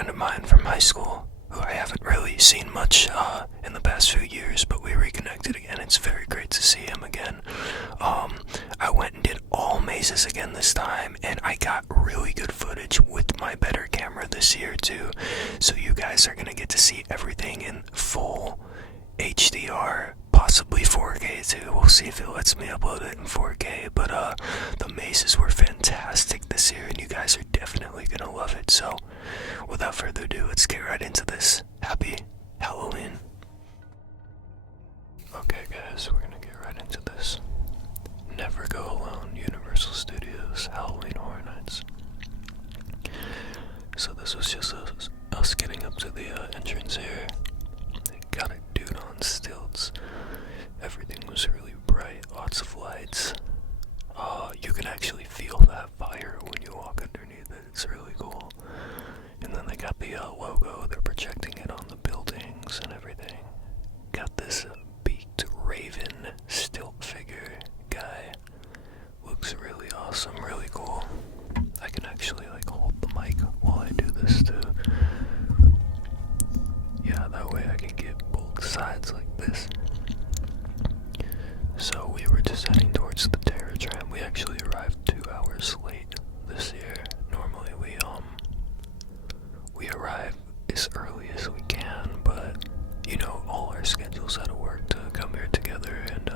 friend of mine from high school, who I haven't really seen much in the past few years, but we reconnected again. It's very great to see him again. I went and did all mazes again this time, and I got really good footage with my better camera this year too. So you guys are gonna get to see everything in full HDR, possibly 4K too. We'll see if it lets me upload it in 4K, but the mazes were fantastic this year, and you guys are definitely gonna love it. So without further ado, let's get right into this. Happy Halloween. Okay guys, we're gonna get right into this. Never Go Alone, Universal Studios Halloween Horror Nights. So this was just us getting up to the entrance here. Got a dude on stilts. Everything was really bright, lots of lights. You can actually feel that fire when you walk underneath it. It's really cool. And then they got the logo. They're projecting it on the buildings and everything. Got this beaked raven stilt figure guy. Looks really awesome, really cool. I can actually like hold the mic while I do this too. Yeah, that way I can get both sides like this. So we were just heading towards the Tram. We actually arrived 2 hours late this year. Normally we arrive as early as we can, but you know, all our schedules had to work to come here together, and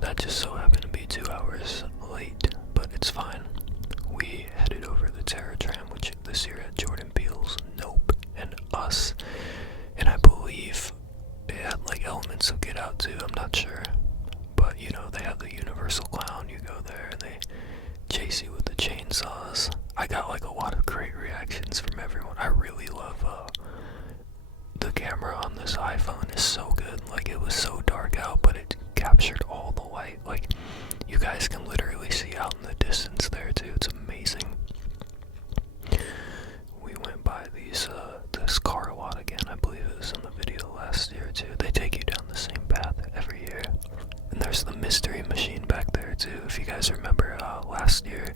that just so happened to be 2 hours late, but it's fine. We headed over the Tram, which this year had Jordan Peele's Nope and Us, and I believe it had like elements of Get Out too. I'm not sure, but you know, they have the Universal Clown. You go there and they chase you with the chainsaws. I got like a lot of great reactions from everyone. I really love the camera on this iPhone is so good. Like, it was so dark out, but it captured all the light. Like, you guys can literally see out in the distance there too. It's amazing. We went by this car lot again. I believe it was in the video last year too. They take you down the same path every year. And there's the mystery machine back there too. If you guys remember last year,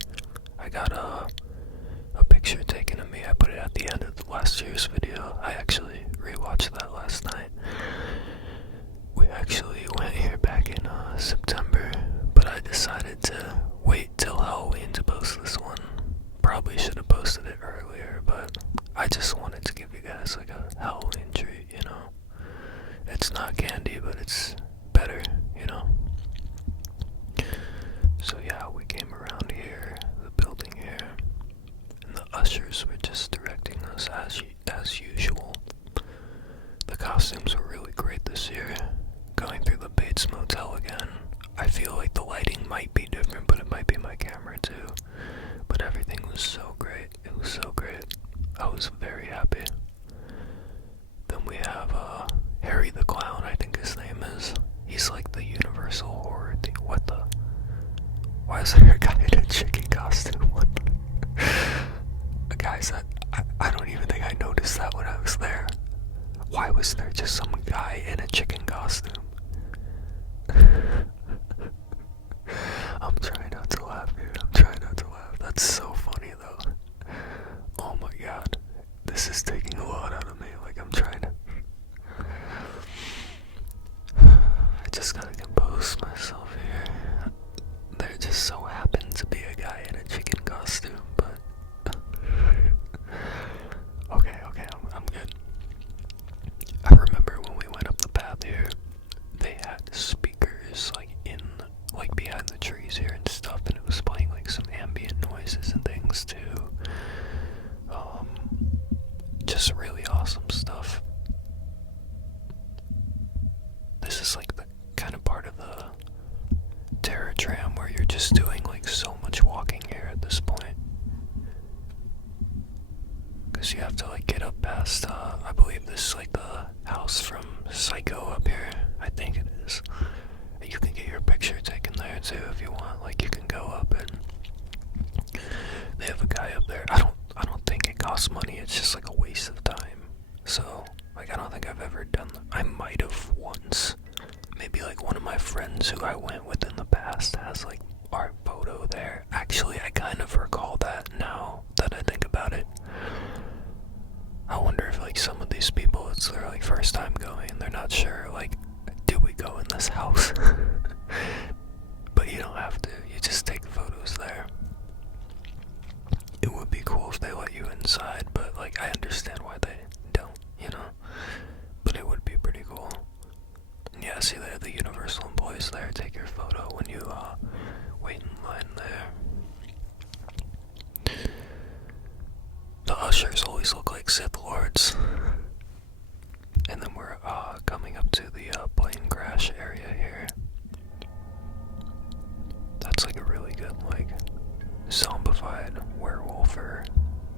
I got a picture taken of me. I put it at the end of last year's video. I actually rewatched that last night. We actually went here back in September, but I decided to wait till Halloween to post this one. Probably should have posted it earlier, but I just wanted to give you guys like a Halloween treat, you know. It's not candy, but it's better, you know. So yeah, we came around here, the building here, and the ushers were just directing us as usual. The costumes were really great this year. Going through the Bates Motel again, I feel like the lighting might be different, but it might be my camera too. But everything was so great. It was so great. I was very happy. Then we have Harry the Clown, I think his name is. He's like the Universal horror thing. What the? Why is there a guy in a chicken costume? What the? Guys, I don't even think I noticed that when I was there. Why was there just some guy in a chicken costume? I'm trying not to laugh here. I'm trying not to laugh. That's so funny though. Oh my god. This is taking a lot out of me. Like, I'm trying to... I just gotta compose myself here. There just so happened to be a guy in a chicken costume, but... Okay, I'm good. I remember when we went up the path here, they had speakers like behind the trees here and stuff, and it was playing like some ambient noises and things too. Just really awesome stuff. This is like the kind of part of the Tram where you're just doing like so much walking here at this point. Because you have to like get up past, I believe this is like the house from Psycho up here. I think it is. You can get your picture taken there too if you want. Like, you can go up and they have a guy up there. I don't think it costs money. It's just like a waste of time. So like, I don't think I've ever done that. I might have once. Maybe like one of my friends who I went with in the past has like our photo there. Actually, I kind of recall that now that I think about it. inside, but like I understand why they don't, you know. But it would be pretty cool. And yeah, see they have the Universal employees there. Take your photo when you wait in line there. The ushers always look like Sith Lords. And then we're coming up to the plane crash area here. That's like a really good like zombified werewolf, or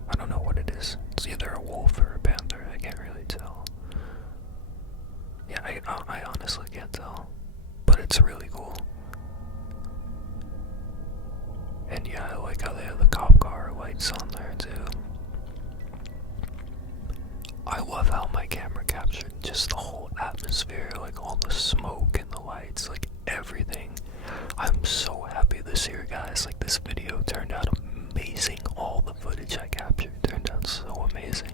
I don't know what it is. It's either a wolf or a panther. I can't really tell. Yeah, I honestly can't tell, but it's really cool. And yeah, I like how they have the cop car lights on there too. I love how my camera captured just the whole atmosphere, like all the smoke and the lights, like everything. I'm so happy this year, guys. Like this video turned out amazing. All the footage I captured turned out so amazing.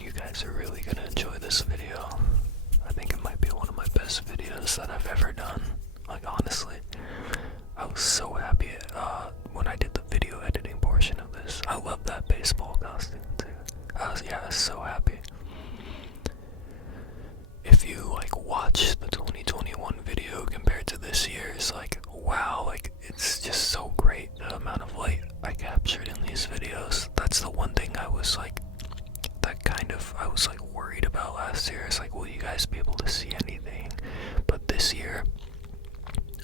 You guys are really gonna enjoy this video. I think it might be one of my best videos that I've ever done. Like honestly, I was so happy when I did the video editing portion of this. I love that baseball costume too. I was so happy. If you like watch the 2021 video compared to this year's, like wow, like it's just so great the amount of light I captured in these videos. That's the one thing I was like worried about last year. It's like, will you guys be able to see anything? But this year,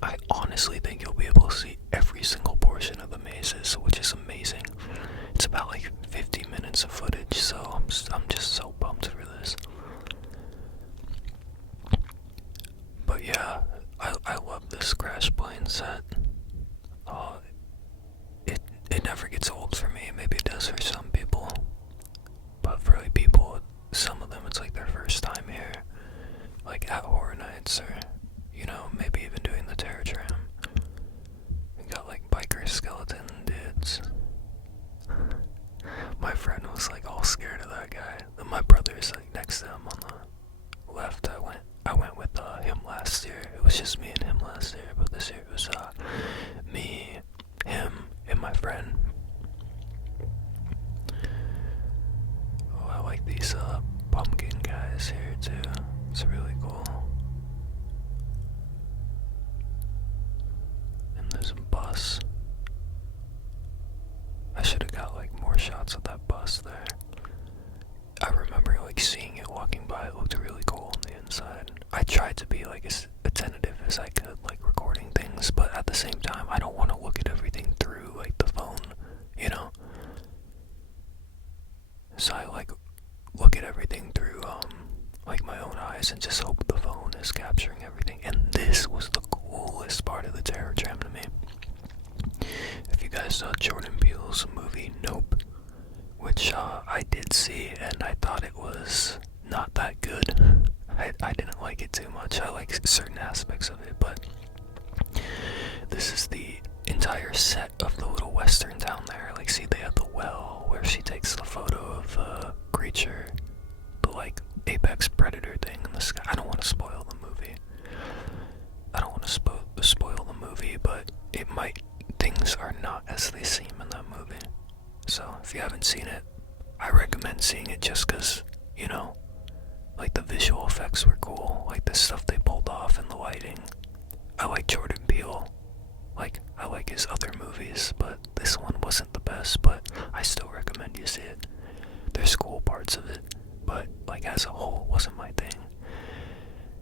I honestly think you'll be able to see every single portion of the mazes, which is amazing. It's about like 50 minutes of footage, so I'm just so pumped for this. But yeah, I love this crash plane set. It never gets old for me. Maybe it does for some people, but for like people, some of them it's like their first time here, like at Horror Nights, or you know, maybe even doing the Terror Tram. We got like biker skeleton dudes. My friend was like all scared of that guy. Then my brother's like next to him on the left. I went with him last year. It was just me and him last year, but this year it was me, him, and my friend. Oh, I like these pumpkin guys here too. It's really cool. And there's a bus. I should have got like more shots of that bus there. I remember like seeing it walking by. It looked really cool on the inside. I tried to be like as attentive as I could, like recording things, but at the same time I don't want to look at everything through like the phone, you know. So I like look at everything through like my own eyes and just hope the phone is capturing everything. And this was the coolest part of the Terror Tram to me. If you guys saw Jordan Peele's movie Nope, which I did see, and I thought it was not that good. I didn't like it too much. I like certain aspects of it, but this is the entire set of the little western town there. Like, see, they have the well where she takes the photo of the creature, the like apex predator thing in the sky. I don't want to spoil the movie. I don't want to spoil the movie, but it might. Things are not as they seem in that movie. So if you haven't seen it, I recommend seeing it just because, you know, like the visual effects were cool, like the stuff they pulled off and the lighting. I like Jordan Peele. Like, I like his other movies, but this one wasn't the best, but I still recommend you see it. There's cool parts of it, but like as a whole, it wasn't my thing.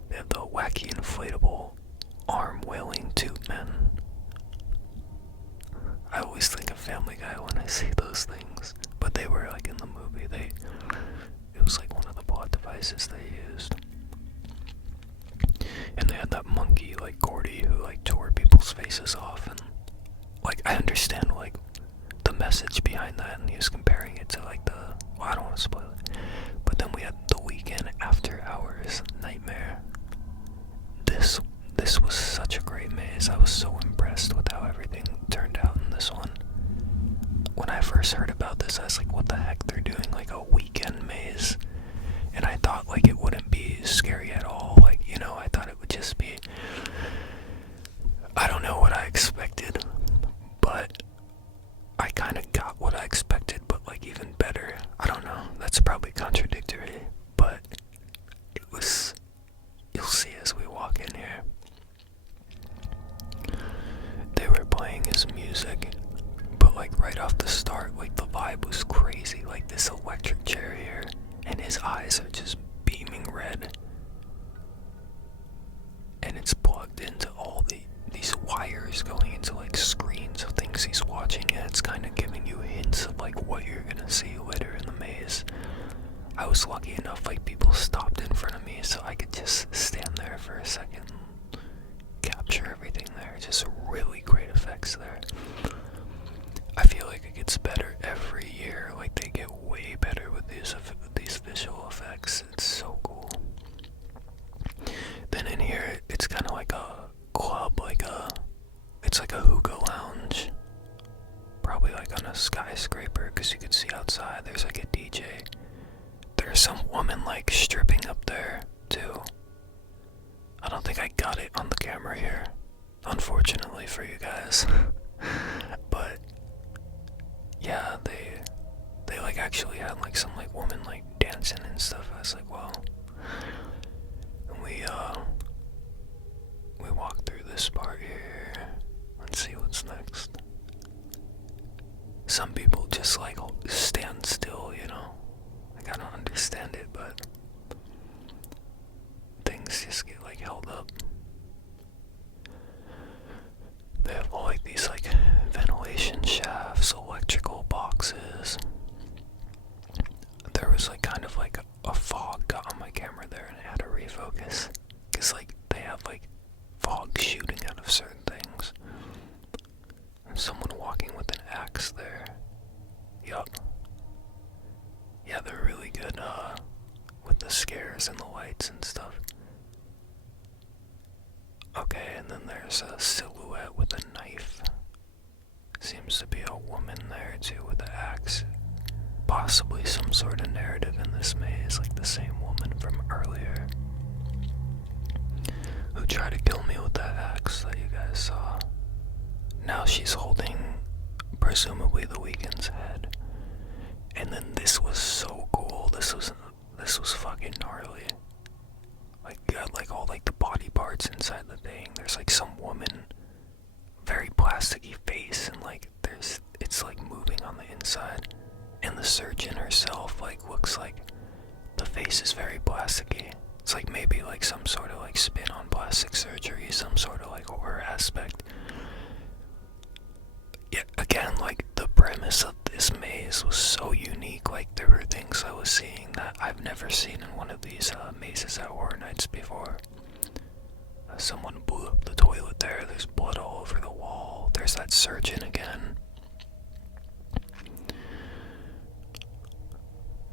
They have the wacky inflatable arm wailing tube men. I always think of Family Guy when I see those things, but they were like in the movie. It was like one of the plot devices they used. And they had that monkey like Gordy who like tore people's faces off, and like I understand like the message behind that, and he was comparing it to like I don't want to spoil it, but then we had the Weeknd After Hours Nightmare. This was such a great maze. I was so impressed with how everything turned out in this one. When I first heard about this, I was like, what the heck, they're doing like a weekend maze? And I thought like it wouldn't be scary at all. Like, you know, I thought it would just be, I don't know what I expected, but I kind of got what I expected, but like even better. start, like, the vibe was crazy. Like, this electric chair here, and his eyes are just beaming red. And it's plugged into all these wires going into, like, screens of things he's watching, and it's kind of giving you hints of, like, what you're gonna see later in the maze. I was lucky enough, like, people stopped in front of me, so I could just stand there for a second and capture everything there. Just really great effects there. I feel like it gets better every year. Like, they get way better with these visual effects. It's so cool. Then in here, it's kind of like a club, it's like a hookah lounge. Probably like on a skyscraper, because you can see outside there's like a DJ. There's some woman like stripping up there too. I don't think I got it on the camera here, unfortunately for you guys. But yeah, they like actually had like some like woman like dancing and stuff. I was like, wow. And we walked through this part here. Let's see what's next. Some people just like stand still, you know. Like, I don't understand it, but things just get like held up. They have all like these like ventilation shafts, electrical boxes. There was like kind of like a fog got on my camera there, and it had to refocus, because like they have like fog shooting out of certain things. And someone walking with an axe there. Yup. Yeah, they're really good with the scares and the lights and stuff. Okay, and then there's a silhouette with a knife. Seems to be a woman there too with an axe. Possibly some sort of narrative in this maze, like the same woman from earlier who tried to kill me with that axe that you guys saw. Now she's holding presumably the Weeknd's head. And then this was so cool. This was fucking gnarly. Like, you got like all like the body parts inside the thing. There's like some woman, very plasticky face, and like it's like moving on the inside. And the surgeon herself like looks like the face is very plasticky. It's like maybe like some sort of like spin on plastic surgery, some sort of like horror aspect. Yeah, again, like the premise of this maze was so unique. Like, there were things I was seeing that I've never seen in one of these mazes at Horror Nights before. Someone blew up the toilet there. There's blood all over the wall. There's that surgeon again.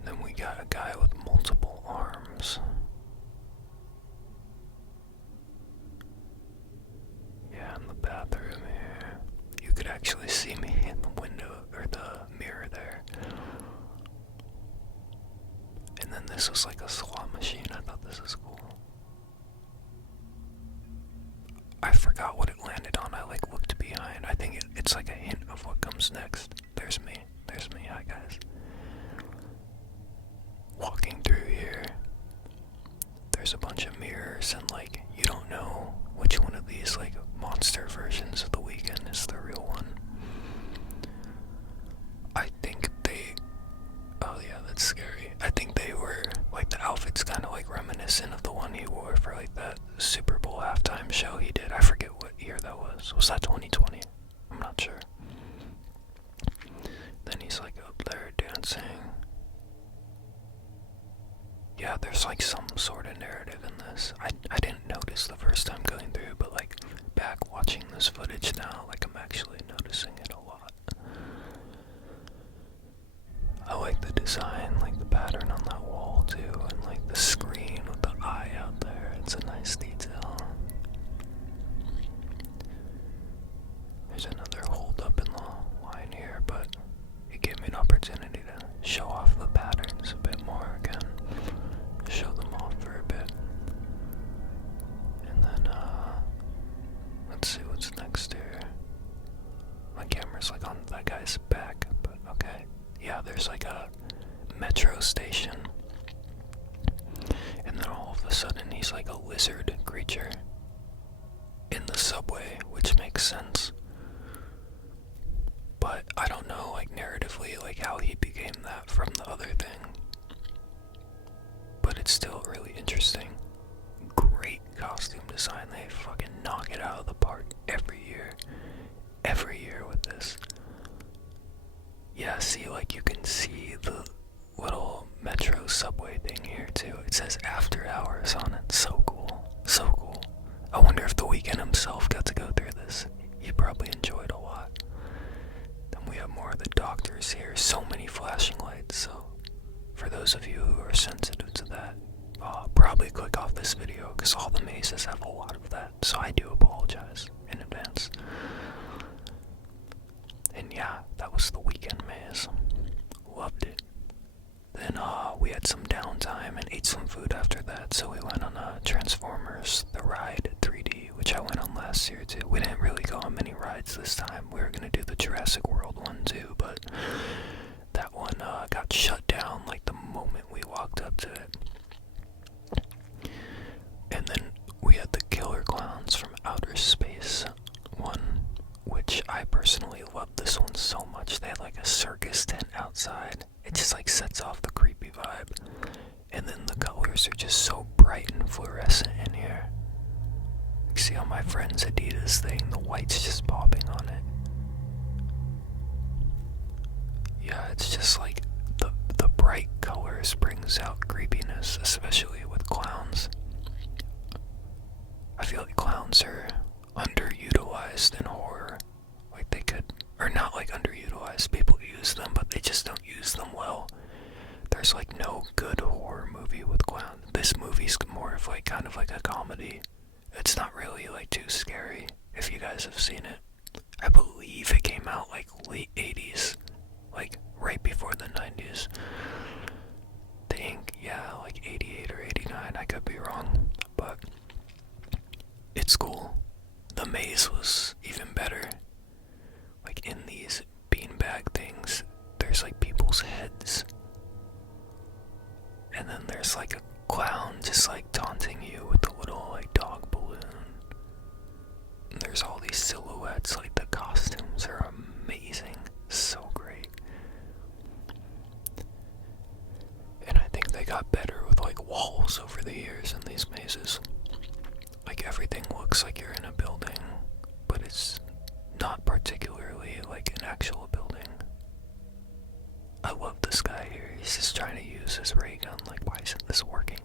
Then we got a guy with multiple arms. Yeah, in the bathroom here. You could actually see me in the window, or the mirror there. And then this was like a slot machine. I thought this was cool. I forgot what it landed on. I like looked behind. I think it's like a hint of what comes next. There's me. Hi guys. Walking through here, there's a bunch of mirrors, and like you don't know which one of these like monster versions of the Weeknd is the real one. I think oh yeah, that's scary. I think they were like, the outfit's kind of like reminiscent of the one he wore for like that Super Bowl halftime show he did. I forget what year that was. Was that 2020? I'm not sure. Then he's like up there dancing. Yeah, there's like some sort of narrative in this. I didn't notice the first time going through, but like back watching this footage now, like I'm actually noticing it a lot. I like the design, like the pattern on that wall too, and like the screen with the eye out there. It's a nice detail. There's another hold up in the line here, but it gave me an opportunity to show off the patterns a bit more again. Show them off for a bit. And then, let's see what's next here. My camera's like on that guy's back, but okay. Yeah, there's like a metro station. And then all of a sudden he's like a lizard creature in the subway, which makes sense. But I don't know, like, narratively, like, how he became that from the other thing. But it's still really interesting. Great costume design. They fucking knock it out of the park every year. Every year with this. Yeah, see, like, you can see the little metro subway thing here, too. It says after hours on it. So cool. So cool. I wonder if the Weeknd himself got to go through this. He probably enjoyed a lot. Then we have more of the doctors here. So many flashing lights, so for those of you who are sensitive to that, probably click off this video, because all the mazes have a lot of that, so I do apologize in advance. And yeah, that was the Weeknd maze. Loved it. Then we had some downtime and ate some food after that, so we went on Transformers, the ride 3D, which I went on last year too. We didn't really go on many rides this time. We were going to do the Jurassic World one too, but that one got shut down like the moment we walked up to it. And then we had the Killer Klowns from Outer Space one, which I personally loved this one so much. They had like a circus tent outside. It just like sets off the creepy vibe. And then the colors are just so bright and fluorescent in here. You see on my friend's Adidas thing, the white's just popping on it. Yeah, it's just like the bright colors brings out creepiness, especially with clowns. I feel like clowns are underutilized in horror. Like they could, or not like underutilized, people use them, but they just don't use them well. There's like no good horror movie with clowns. This movie's more of like kind of like a comedy. It's not really like too scary, if you guys have seen it. I believe it came out like late 80s, like right before the 90s. Think, yeah, like 88 or 89, I could be wrong, but it's cool. The maze was even better. Like in these beanbag things, there's like people's heads. And then there's like a clown just like taunting you with a little like dog balloon. And there's all these silhouettes, like the costumes are amazing. So great. And I think they got better with like walls over the years in these mazes. Like everything looks like you're in a building, but it's not particularly like an actual building. I love this guy here. He's just trying to use his ray gun. Like, why isn't this working?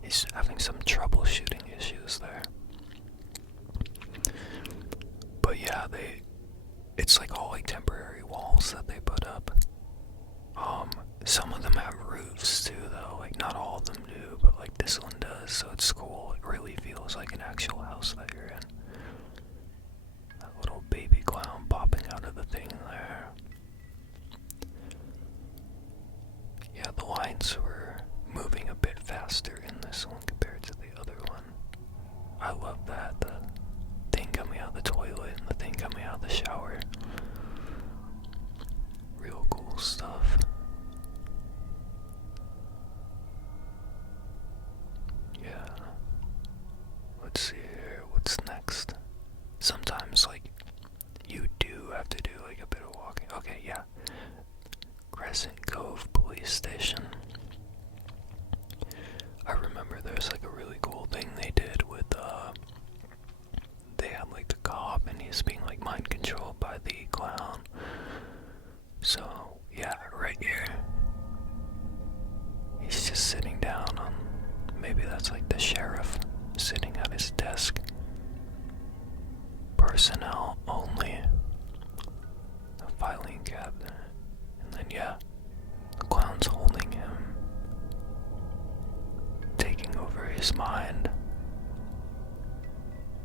He's having some troubleshooting issues there. But yeah, it's like all like temporary walls that they put up. Some of them have roofs too though, like not all of them do, but like this one does, so it's cool. It really feels like an actual house that you're in. That little baby clown popping out of the thing there. Yeah, the lines were moving a bit faster in this one compared to the other one. I love that, the thing coming out of the toilet and the thing coming out of the shower. Real cool stuff. Yeah. Let's see here, what's next? Sometimes, like, you do have to do, like, a bit of walking. Okay, yeah. Crescent Cove Police Station. I remember there's, like, a really cool thing they did with, they had, like, the cop, and he's being, like, mind controlled by the clown. So, yeah, right here. He's just sitting down on, maybe that's, like, the sheriff sitting at his desk. Personnel only. A filing cabinet. And then, yeah, the clown's holding him. Taking over his mind.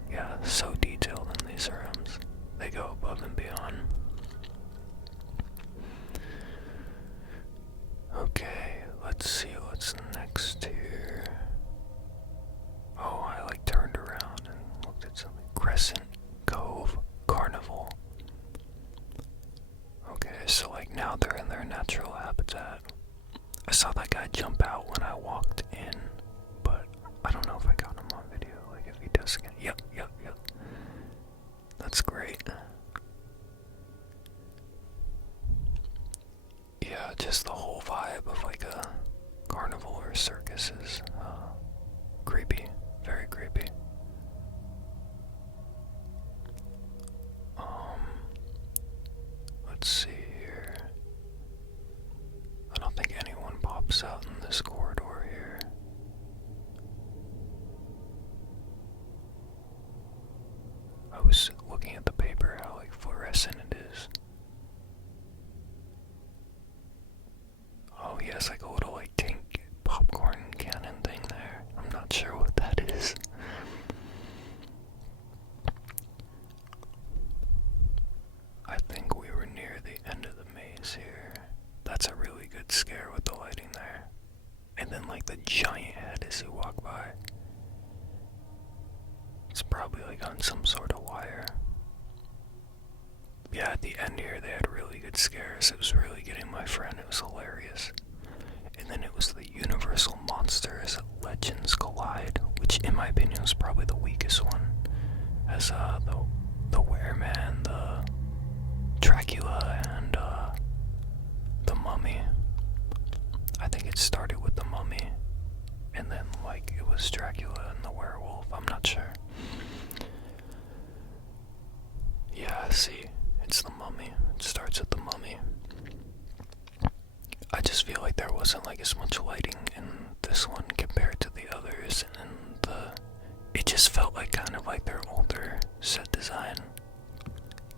Yeah, so detailed in these rooms. They go above and beyond. Okay, let's see what's next here. Oh, I like turned around and looked at something. Crescent Cove Carnival. Okay, so like now they're in their natural habitat. I saw that guy jump out when I walked in, but I don't know if I got him on video. Like if he does again. Yep. That's great. just the whole vibe of like a carnival or circus is creepy, very creepy. Let's see here. I don't think anyone pops out in this corridor here. I was looking at the paper, how like fluorescent it is. Oh, he has like a little like tank popcorn cannon thing there. I'm not sure what that is. I think we were near the end of the maze here. That's a really good scare with the lighting there. And then like the giant head as you walk by. It's probably like on some sort of wire. Yeah, at the end here they had really good scares. It was really getting my friend. It was hilarious. And then it was the Universal Monsters Legends Collide, which in my opinion was probably the weakest one. As the Wereman, the Dracula, and the Mummy. I think it started with the Mummy, and then like it was Dracula and the werewolf. I'm not sure. Yeah, see, it's the Mummy. It starts with the Mummy. I just feel like there wasn't like as much lighting in this one compared to the others, and it just felt like kind of like their older set design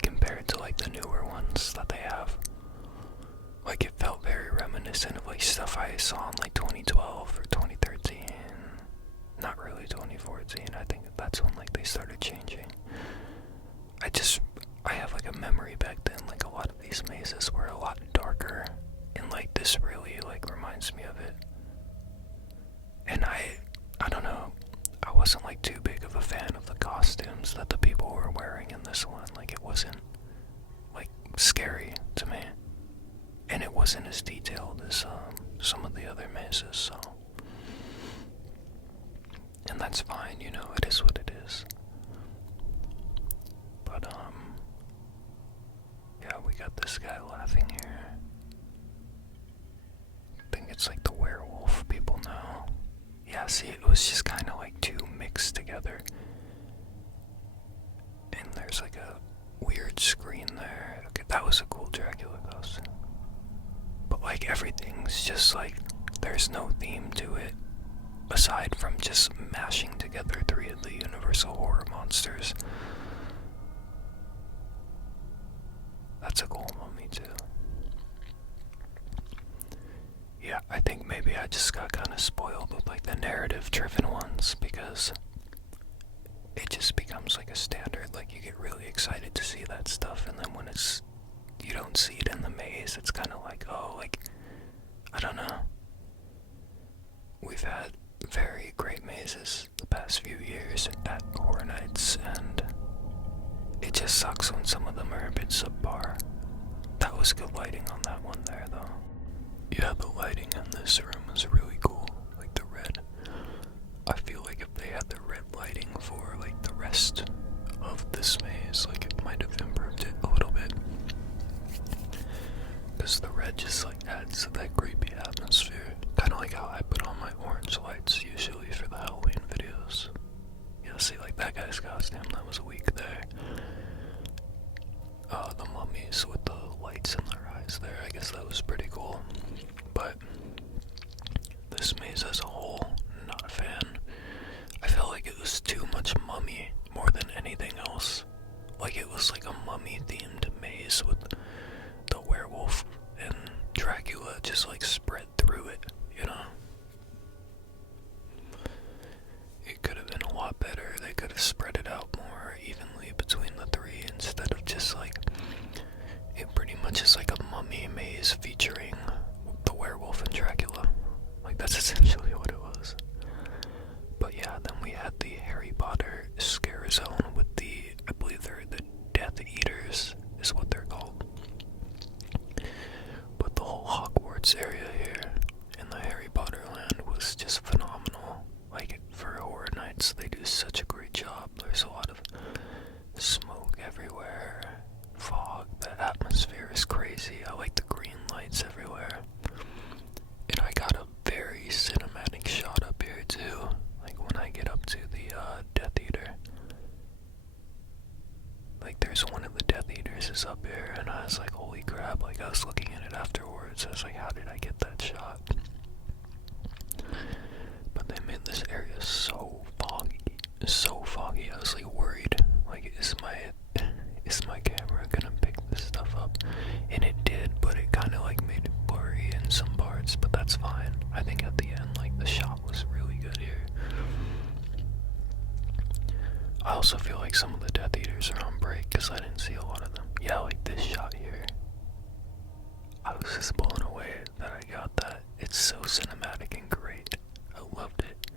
compared to like the newer ones that they have. Like it felt very reminiscent of like stuff I saw in like 2012 or 2013. Not really 2014. I think that's when like they started changing. I have like a memory back then, like a lot of these mazes were a lot darker, and like this really like reminds me of it. And I don't know, I wasn't like too big of a fan of the costumes that the people were wearing in this one. Like it wasn't like scary to me, and it wasn't as detailed as some of the other mazes, so. And that's fine, you know, it is what it is. But yeah, we got this guy laughing here. I think it's like the werewolf people know. Yeah, see, it was just kind of like two mixed together. And there's like a weird screen there. Okay, that was a cool Dracula costume. But like everything's just like, there's no theme to it. Aside from just mashing together three of the Universal horror monsters. That's a cool mummy too. Yeah, I think maybe I just got kind of spoiled with like the narrative-driven ones, because it just becomes like a standard. Like you get really excited to see that stuff, and then when you don't see it in the maze, it's kind of like, oh, like, I don't know. We've had very great mazes the past few years at Horror Nights, and it just sucks when some of them are a bit subpar. That was good lighting on that one there, though. Yeah, the lighting in this room is really cool, like the red. I feel like if they had the red lighting for like the rest of this maze, like it might have improved it a little bit. Because the red just like adds to that creepy atmosphere. Kind of like how I put on my orange lights usually for the Halloween videos. Yeah, see, like that guy's costume, that was weak there. The mummies with the lights in their eyes there, I guess that was pretty cool. But this maze as a whole, not a fan. I felt like it was too much mummy more than anything else. Like it was like a mummy themed maze with the werewolf and Dracula just like spread through it, you know? It could have been a lot better. They could have spread it out more evenly between the three instead of just like, it pretty much is like a mummy maze featuring the werewolf and Dracula. Like that's essentially what it was. But yeah, then we had the Harry Potter scare zone with the, I believe they're the Death Eaters is what they're called. But the whole Hogwarts area here in the Harry Potter land was just phenomenal. Like for Horror Nights, they do such a great job. There's a lot of smoke everywhere, fog, the atmosphere is crazy. I like the green lights everywhere. it says, like, how did I get that shot? But they made this area so foggy, I was, like, worried, like, is my camera gonna pick this stuff up? And it did, but it kind of, like, made it blurry in some parts, but that's fine. I think at the end, like, the shot was really good here. I also feel like some of the Death Eaters are on break, because I didn't see a lot of them. Yeah, like this shot here. I was just blown away that I got that. It's so cinematic and great. I loved it.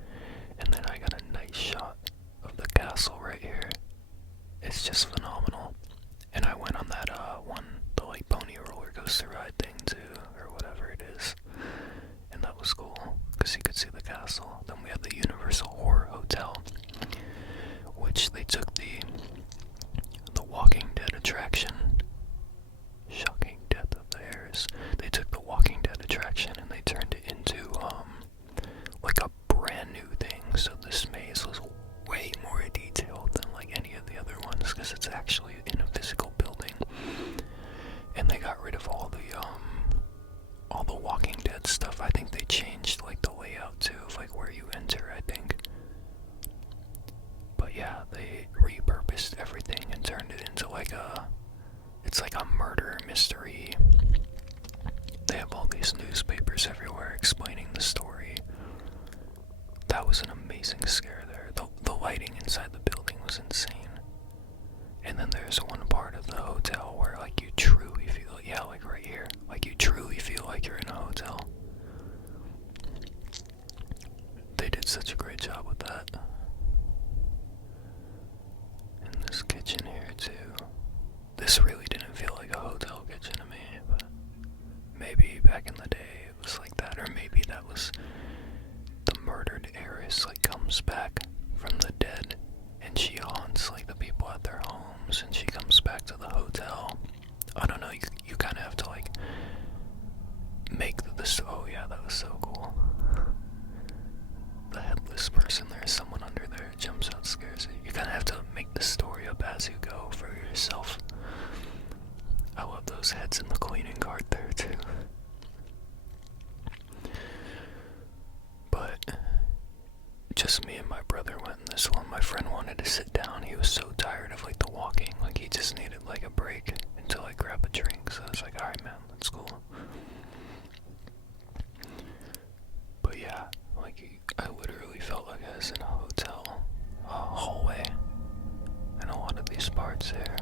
And then I got a nice shot of the castle right here. It's just phenomenal. And I went on that the like pony roller coaster ride thing too, or whatever it is. And that was cool, because you could see the castle. Then we had the Universal Horror Hotel, which they took the Walking Dead attraction. Shocking death of the heirs. They took the Walking Dead attraction and they turned it into like a brand new thing. So this maze was way more detailed than like any of the other ones, because it's actually in a physical building. And they got rid of all the Walking Dead stuff. I think they changed like the layout too, of like where you enter, I think. But yeah, they repurposed everything and turned it into like it's like a murder mystery. They have all these newspapers everywhere explaining the story. That was an amazing scare there. The lighting inside the building was insane. And then there's one part of the hotel where like you truly feel, yeah, like right here, like you truly feel like you're in a hotel. They did such a great job with that. And this kitchen here too. This really didn't feel like a hotel kitchen to me, but maybe back in the day it was like that, or maybe that was the murdered heiress like comes back from the dead and she haunts like the people at their homes and she comes back to the hotel. I don't know, you kind of have to like make this. Oh yeah, that was so cool. The headless person, there's someone under there, jumps out, scares you. You kind of have to make the story up as you go for yourself. I love those heads in the cleaning cart there too. But just me and my brother went in this one. My friend wanted to sit down. He was so tired of like the walking, like he just needed like a break until I grab a drink. So I was like, alright man, that's cool. But yeah, like I literally felt like I was in a hotel hallway in a lot of these parts here.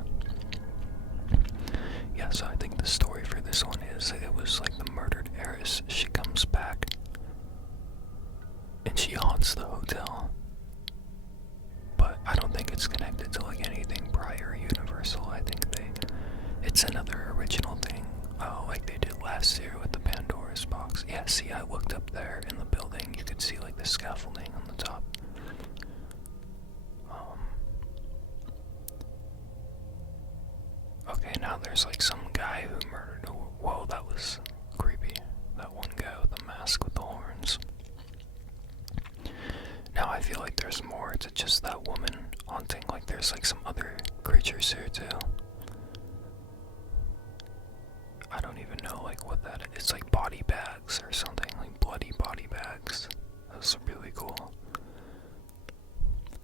Yeah, so I think the story for this one is it was like the murdered heiress. She comes back and she haunts the hotel. But I don't think it's connected to like anything prior Universal. I think it's another original thing, like they did last year with the Pandora's box. Yeah, see, I looked up there in the building. You could see like the scaffolding on the top. Okay, now there's like some guy who murdered a... Whoa, that was creepy. That one guy with the mask with the horns. Now I feel like there's more to just that woman haunting. Like there's like some other creatures here too. I don't even know like what that is. It's like body bags or something, like bloody body bags. That's really cool.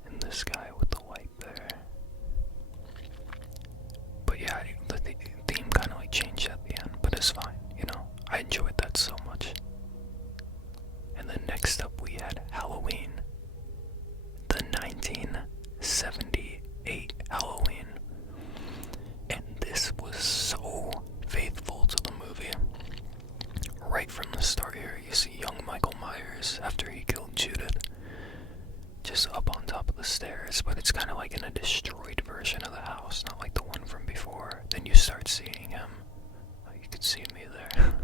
And this guy with the light there. But yeah, the theme kind of like changed at the end, but it's fine, you know. I enjoyed that so much. And then next up we had Halloween. The 1978 Halloween. And this was so faithful to the movie. Right from the start here, you see young Michael Myers after he killed Judith. Just up on top of the stairs, but it's kind of like in a destroyed version of the house, not like the one from before. Then you start seeing him. Oh, you can see me there.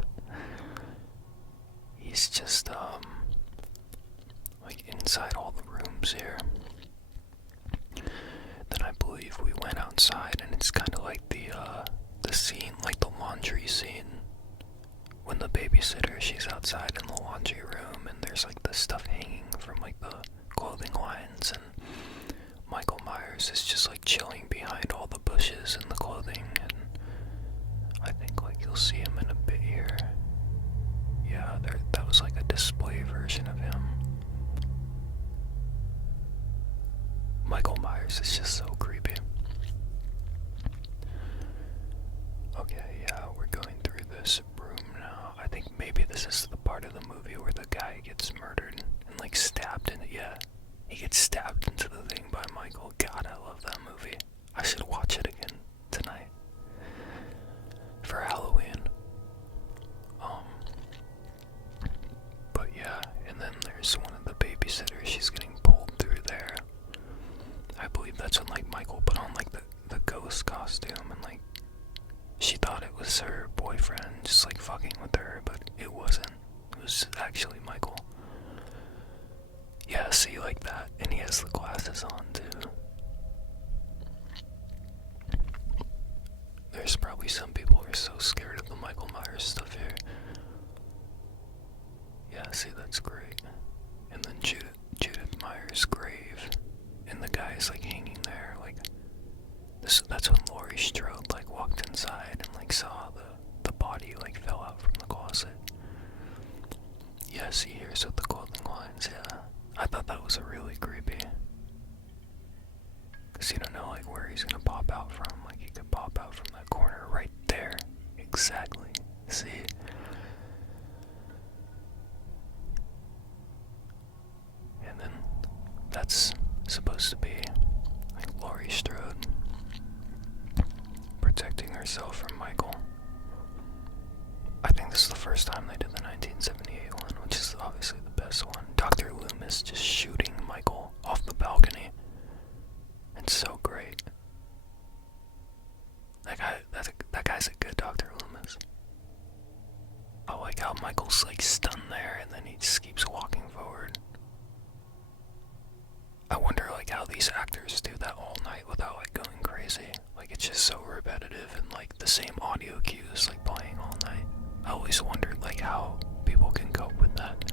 He's just, like inside all the rooms here. Then I believe we went outside, and it's kind of like the scene, like the laundry scene. When the babysitter, she's outside in the laundry room, and there's like the stuff hanging from like the clothing lines, and Michael Myers is just like chilling behind all the bushes and the clothing, and I think like you'll see him in a bit here. display version of him. Michael Myers is just so creepy. Okay, yeah, we're going through this room now. I think maybe this is the part of the movie where the guy gets murdered and like stabbed in it. Yeah, he gets stabbed into the thing by Michael. God, I love that movie. I should watch it again tonight for Halloween. But yeah, and then there's one of the babysitters. She's getting pulled through there. I believe that's when like Michael put on like the ghost costume, and like she thought it was her boyfriend just like fucking with her, but it wasn't. It was actually Michael. Yeah, see, like that, and he has the glasses on too. There's probably some people who are so scared of the Michael Myers stuff here. Yeah, see, that's great. And then Judith Myers' grave, and the guy's like hanging there, like that's when Laurie Strode like walked inside and like saw the body like fell out from the closet. Yeah, see, here's with the clothing lines. Yeah, I thought that was really creepy, cause you don't know like where he's gonna pop out from. Like he could pop out from that corner right there. Exactly. See. And then that's supposed to be like Laurie Strode protecting herself from Michael. I think this is the first time they did the 1978 one, which is obviously the best one. Dr. Loomis just shooting Michael off the balcony. It's so great. That guy's a good Dr. Loomis. I like how Michael's like stunned there, and then he just keeps walking forward. I wonder like how these actors do that all night without like going crazy. Like it's just so repetitive, and like the same audio cues like playing all night. I always wondered like how people can cope with that.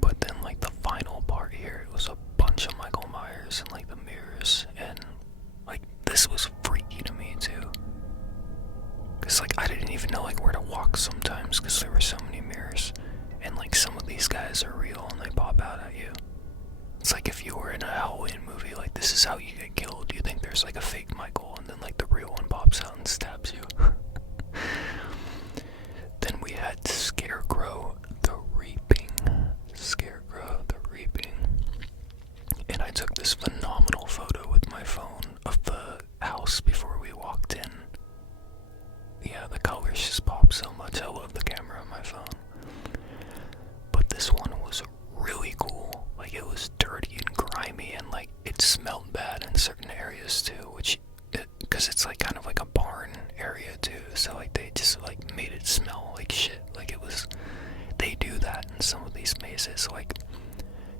But then like the final part here, it was a bunch of Michael Myers and like the mirrors, and like this was freaky to me too. Cause like I didn't even know like where to walk sometimes, cause there were so many mirrors. And like some of these guys are real and they pop out at you. It's like if you were in a Halloween movie, like this is how you get killed. You think there's like a fake Michael, and then like the real one pops out and stabs you. Then we had Scarecrow The Reaping. Scarecrow The Reaping. And I took this phenomenal photo with my phone of the house before we walked in. Yeah, the colors just pop so much. I love the camera on my phone. But this one was really cool. Like it was dirty and grimy, and like it smelled bad in certain areas too, because it's like kind of like a barn area too, so like they just like made it smell like shit. Like it was, they do that in some of these mazes. Like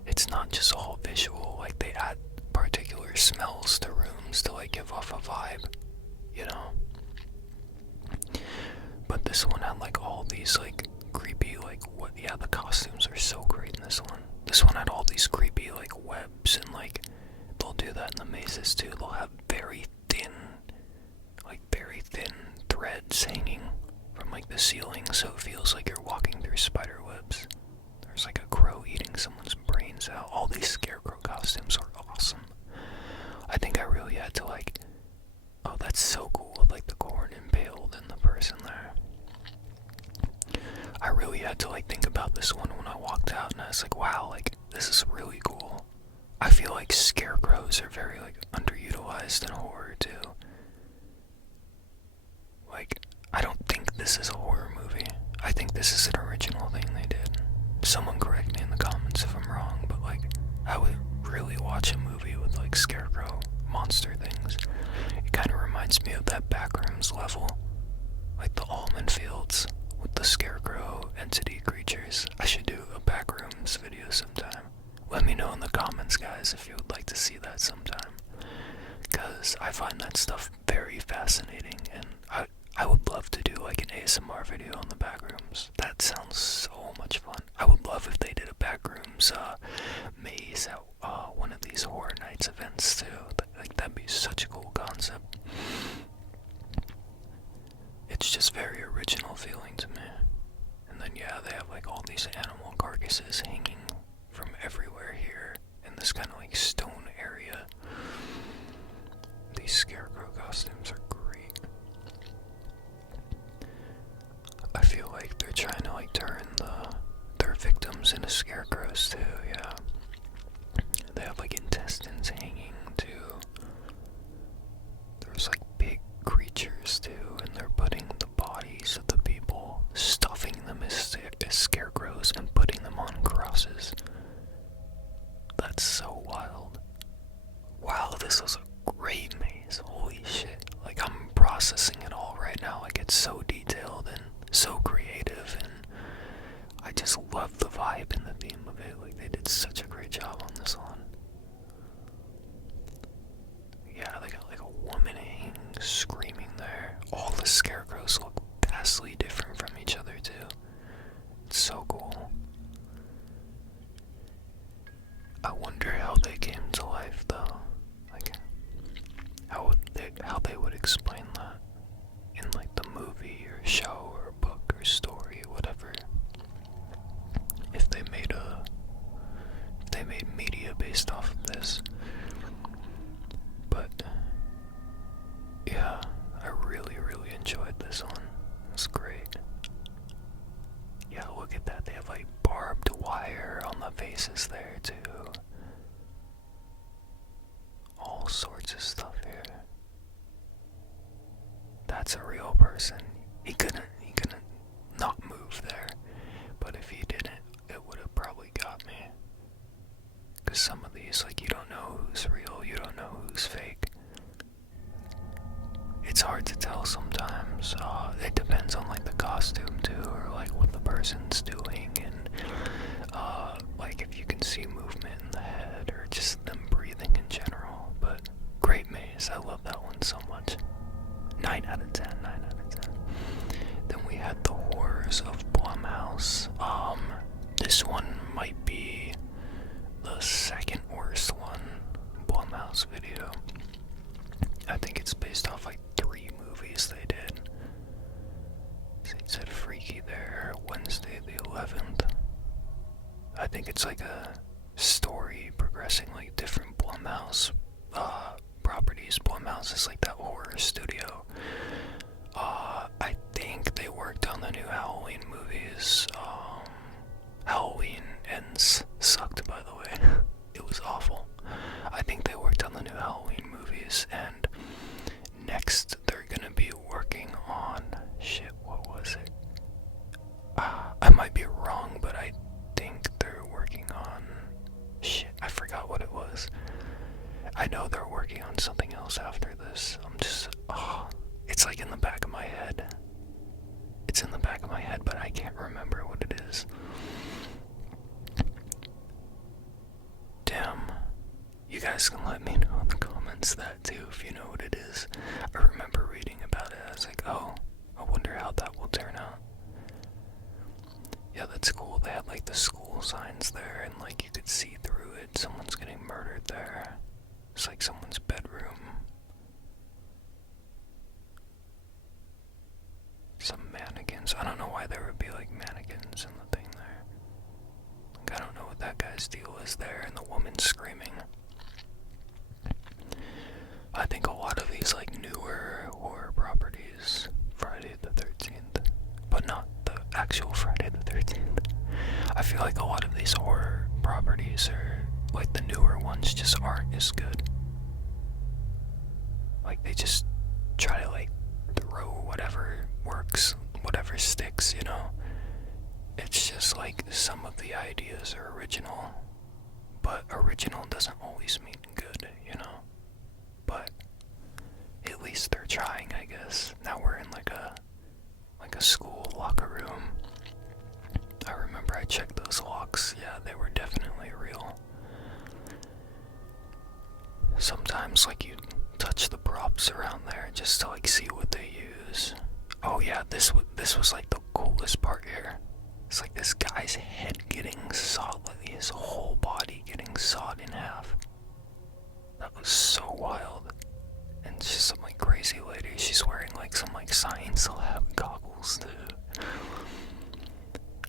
it's not just all visual, like they add particular smells to rooms to like give off a vibe, you know. But this one had like all these like creepy, like what? Yeah, the costumes are so great in this one. This one had all these creepy like webs, and like they'll do that in the mazes too. They'll have very thin threads hanging from like the ceiling, so it feels like you're walking through spider webs. There's like a crow eating someone's brains out. All these Scarecrow costumes are awesome. I think I really had to like, oh, that's so cool with like the corn impaled in the person there. I really had to like think about this one when I walked out, and I was like, wow, like this is really cool. I feel like scarecrows are very like underutilized in horror too. Like, I don't think this is a horror movie. I think this is an original thing they did. Someone correct me in the comments if I'm wrong, but like, I would really watch a movie with like scarecrow monster things. It kind of reminds me of that Backrooms level, like the almond fields with the scarecrow entity creatures. I should do a Backrooms video sometime. Let me know in the comments, guys, if you would like to see that sometime, because I find that stuff very fascinating, and I would love to do like an ASMR video on the Backrooms. That sounds so much fun. I would love if they did a Backrooms maze at one of these Horror Nights events too. Like that'd be such a cool concept. It's just very original. original feeling to me. And then yeah, they have like all these animal carcasses hanging from everywhere here in this kind of like stone area. These scarecrow costumes are great. I feel like they're trying to like turn their victims into scarecrows too, yeah. They have like intestines hanging too. There's like big creatures too, and they're putting the bodies of the people, stuffing them as scarecrows and putting them on crosses. That's so wild. Wow, this was a great maze. Holy shit. Like, I'm processing it all right now. Like, it's so detailed and so creative, and I just love the vibe and the theme of it. Like, they did such a great job on this one. Yeah, they got like a woman hanging, screaming there. All the scarecrows look vastly different from each other, too. It's so cool. I wonder how they came to life, though. Like, how they would explain that in like the movie or show or book or story or whatever. If they made media based off of this. But yeah, I really, really enjoyed this one. It was great. Yeah, look at that. They have like barbed wire on the faces there too. All sorts of stuff here. That's a real person. He couldn't not move there. But if he didn't, it would have probably got me. Because some of these, like, you don't know who's real, you don't know who's fake. It's hard to tell sometimes. It depends on like the costume too, or like what the person's doing, and like if you can see movement in the head or just them breathing in general. But great maze. I love that one so much. 9 out of 10. 9 out of 10. Then we had the Horrors of Blumhouse. This one might be the second worst one Blumhouse video. I think it's based off like 3 movies they did. So it said Freaky there, Wednesday the 11th. I think it's like a story progressing like different Blumhouse properties. Blumhouse is like that horror studio. I think they worked on the new Halloween movies. Halloween Ends sucked, by the way. It was awful. I think they worked on the new Halloween movies, and next they're gonna be working on what was it? I might be wrong, but I think they're working on I forgot what it was. I know they're working on something else after this. It's like in the back of my head. It's in the back of my head, but I can't remember what it is. Damn. You guys can let me know in the comments that too, if you know what it is. I remember reading about it. I was like, oh, I wonder how that will turn out. Yeah, that's cool. They had like the school signs there, and like you could see through it. Someone's getting murdered there. It's like someone's bedroom. Some mannequins. I don't know why there would be like mannequins in the thing there. Like, I don't know what that guy's deal is there, and the woman screaming. I think a lot of these like newer horror properties, Friday the 13th, but not the actual Friday the 13th. I feel like a lot of these horror properties are like the newer ones just aren't as good. Like they just try to like throw whatever works, whatever sticks, you know. It's just like some of the ideas are original, but original doesn't always mean good, you know. But at least they're trying, I guess. Now we're in like a school locker room. I remember I checked those locks. Yeah, they were definitely real. Sometimes like you touch the props around there just to like see what they use. Oh yeah, this was like the coolest part here. It's like this guy's head getting sawed, like his whole body getting sawed in half. That was so wild. And she's some like crazy lady. She's wearing like some like science lab goggles too.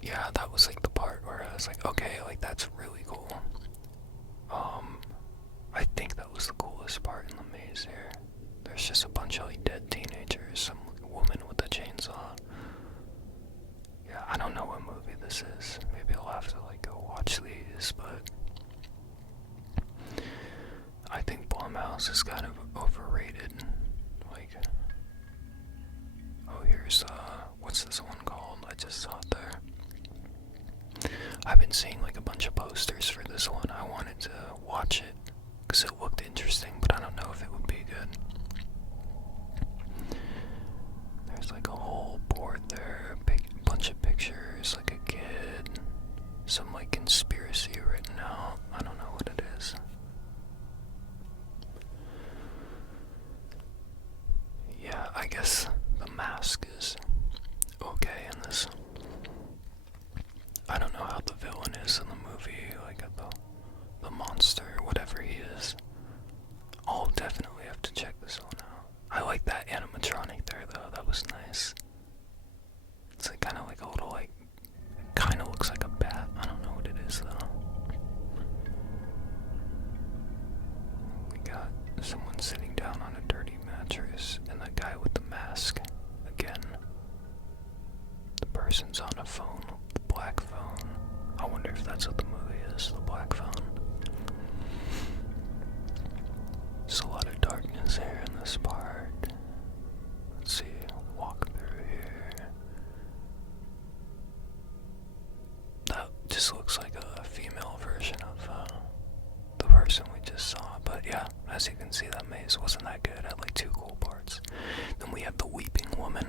Yeah, that was like the part where I was like, okay, like that's really cool. I think that was the coolest part in the maze here. There's just a bunch of like dead teenagers, some woman with a chainsaw. Yeah, I don't know what movie this is. Maybe I'll have to like go watch these, but I think Blumhouse is kind of overrated. Like, oh, here's what's this one called? I just saw it there. I've been seeing like a bunch of posters for this one. I wanted to watch it because it looked interesting, but I don't know if it would be good. There's like a whole board there, a bunch of pictures, like a kid, some like conspiracy written out. I don't know what it is. Yeah, I guess the mask is okay in this. I don't know how the villain is in the movie, like the monster, whatever he is. I'll definitely have to check this one out. I like that animatronic there though, that was nice. It's like kind of like a little like, it kind of looks like a bat. I don't know what it is though. We got someone sitting down on a dirty mattress, and that guy with the mask, again. The person's on a phone, the black phone. I wonder if that's what the movie is, the black phone. There's a lot of darkness here in this part. Let's see, walk through here. That just looks like a female version of the person we just saw. But yeah, as you can see, that maze wasn't that good. It had like two cool parts. Then we have the Weeping Woman.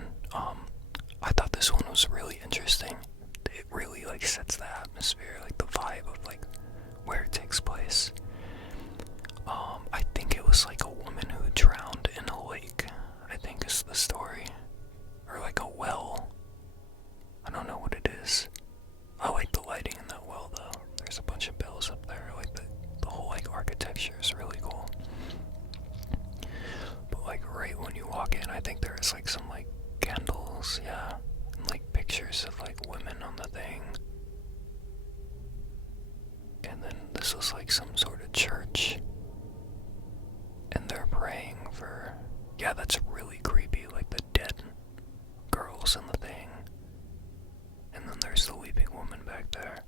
I thought this one was really interesting. It really like sets the atmosphere, like the vibe of like where it takes place. I think it was like a woman who drowned in a lake, I think is the story. Or like a well. I don't know what it is. I like the lighting in that well though. There's a bunch of bells up there. Like the whole like architecture is really cool. But like right when you walk in, I think there's like some like candles, yeah. And like pictures of like women on the thing. And then this was like some sort of church. And they're praying for, yeah, that's really creepy, like the dead girls in the thing. And then there's the Weeping Woman back there.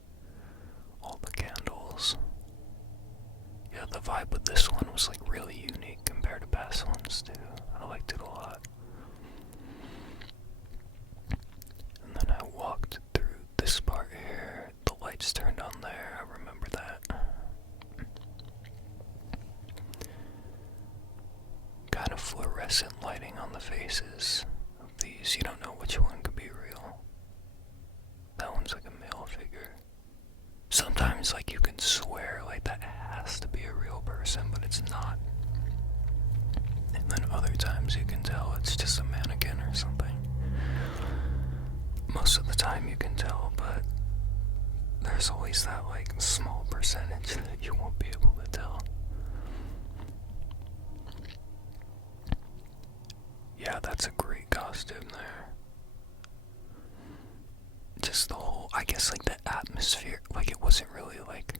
All the candles. Yeah, the vibe with this one was like really unique compared to past ones too. I liked it a lot. And then I walked through this part here. The lights turned on there, I remember that. Kind of fluorescent lighting on the faces of these. You don't know which one could be real. That one's like a male figure. Sometimes like you can swear like that has to be a real person, but it's not. And then other times you can tell it's just a mannequin or something. Most of the time you can tell, but there's always that like small percentage that you won't be able to tell. Yeah, that's a great costume there. Just the whole, I guess like the atmosphere, like it wasn't really like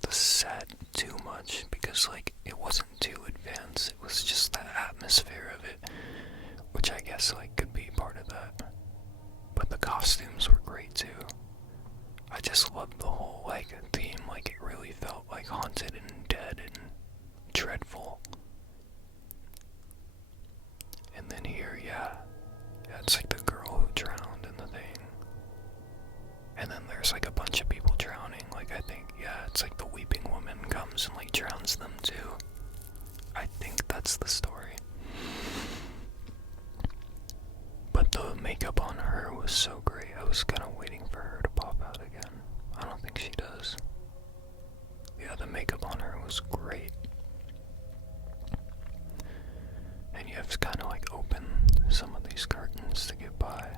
the set too much, because like it wasn't too advanced. It was just the atmosphere of it, which I guess like could be part of that. But the costumes were great too. I just loved the whole like theme. Like it really felt like haunted and dead and dreadful. And then here, yeah, it's like the girl who drowned in the thing. And then there's like a bunch of people drowning. Like I think, yeah, it's like the Weeping Woman comes and like drowns them too. I think that's the story. But the makeup on her was so great. I was kind of waiting for her to pop out again. I don't think she does. Yeah, the makeup on her was great. And you have to kind of like open some of these curtains to get by.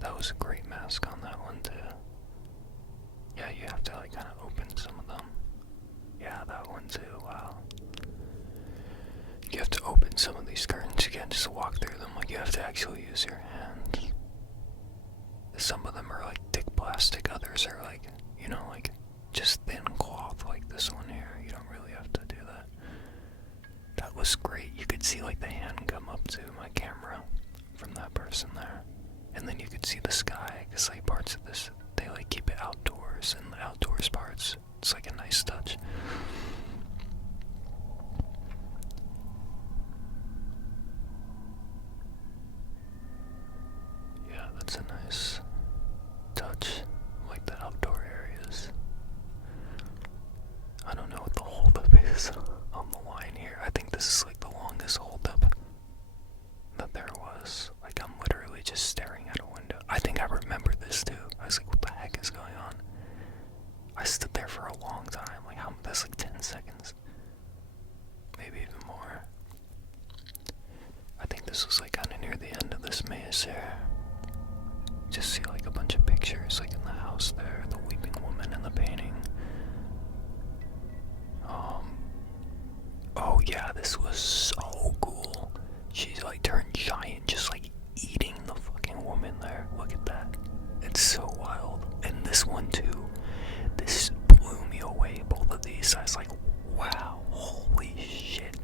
That was a great mask on that one too. Yeah, you have to like kind of open some of them. Yeah, that one too. some of these curtains, you can't just walk through them, like you have to actually use your hands. Some of them are like thick plastic, others are like, you know, like just thin cloth like this one here. You don't really have to do that. That was great. You could see like the hand come up to my camera from that person there. And then you could see the sky, because like parts of this, they like keep it outdoors, and the outdoors parts, it's like a nice touch. Yeah, that's a nice touch, like the outdoor areas. I don't know what the holdup is on the line here. I think this is like the longest holdup that there was. Like I'm literally just staring at a window. I think I remember this too. I was like, what the heck is going on? I stood there for a long time. Like that's like 10 seconds. Maybe even more. I think this was like kinda near the end of this maze here. Just see like a bunch of pictures like in the house there, the weeping woman in the painting. Oh yeah, this was so cool. She's like turned giant, just like eating the fucking woman there. Look at that. It's so wild. And this one too. This blew me away, both of these. I was like, wow, holy shit.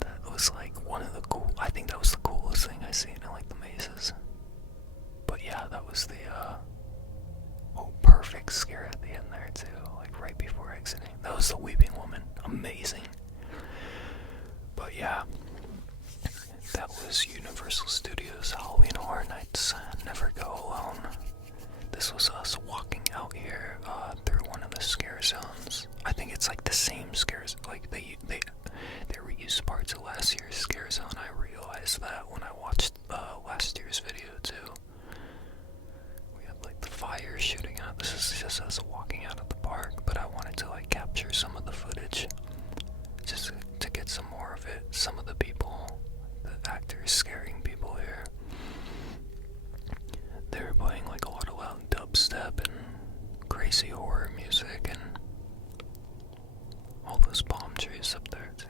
That was like one of the I think that was the coolest thing I seen in like the mazes. But yeah, that was the perfect scare at the end there too, like right before exiting. That was the weeping woman. Amazing. But yeah, that was Universal Studios Halloween Horror Nights. Never Go Alone. This was us walking out here through one of the scare zones. I think it's like the same scares, like they reused parts of last year's scare zone. I realized that when I watched last year's video too. We had like the fire shooting out. This is just us walking out of the park, but I wanted to like capture some of the footage just to get some more of it. Some of the people, the actors scaring people here. They were playing like a lot of loud dubstep and crazy horror music and all those palm trees up there too.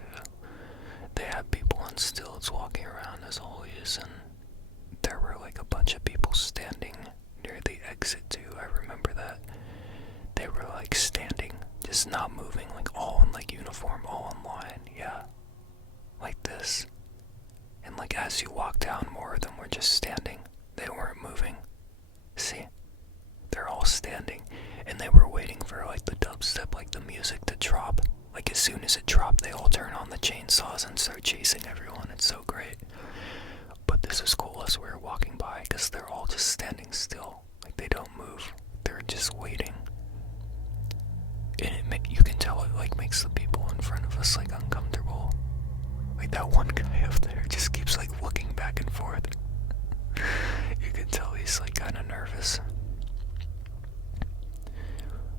They had people on stilts walking around as always, and there were like a bunch of people standing near the exit too. I remember that. They were like standing, just not moving, like all in like uniform, all in line, yeah. Like this. And like as you walk down, more of them were just standing. They weren't moving. See? They're all standing. And they were waiting for like the dubstep, like the music to drop. Like as soon as it dropped, they all turn on the chainsaws and start chasing everyone. It's so great. But this is cool as we were walking by, because they're all just standing still. Like they don't move. They're just waiting. And you can tell it like makes the people in front of us like uncomfortable. Like that one guy up there just keeps like looking back and forth. You can tell he's like kind of nervous.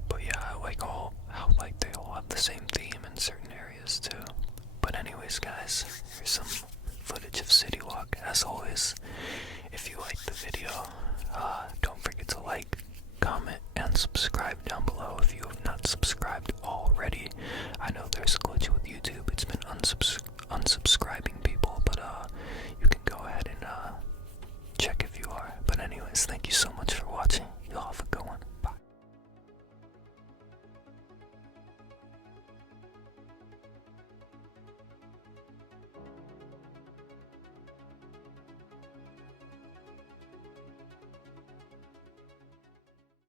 But yeah, I like how like they all have the same theme in certain areas too. But anyways guys, here's some footage of City Walk. As always, if you liked the video, don't forget to like, comment, and subscribe down below if you have not subscribed already. I know there's a glitch with YouTube. It's been unsubscribing people, but you can go ahead and check if you are. But anyways, thank you so much.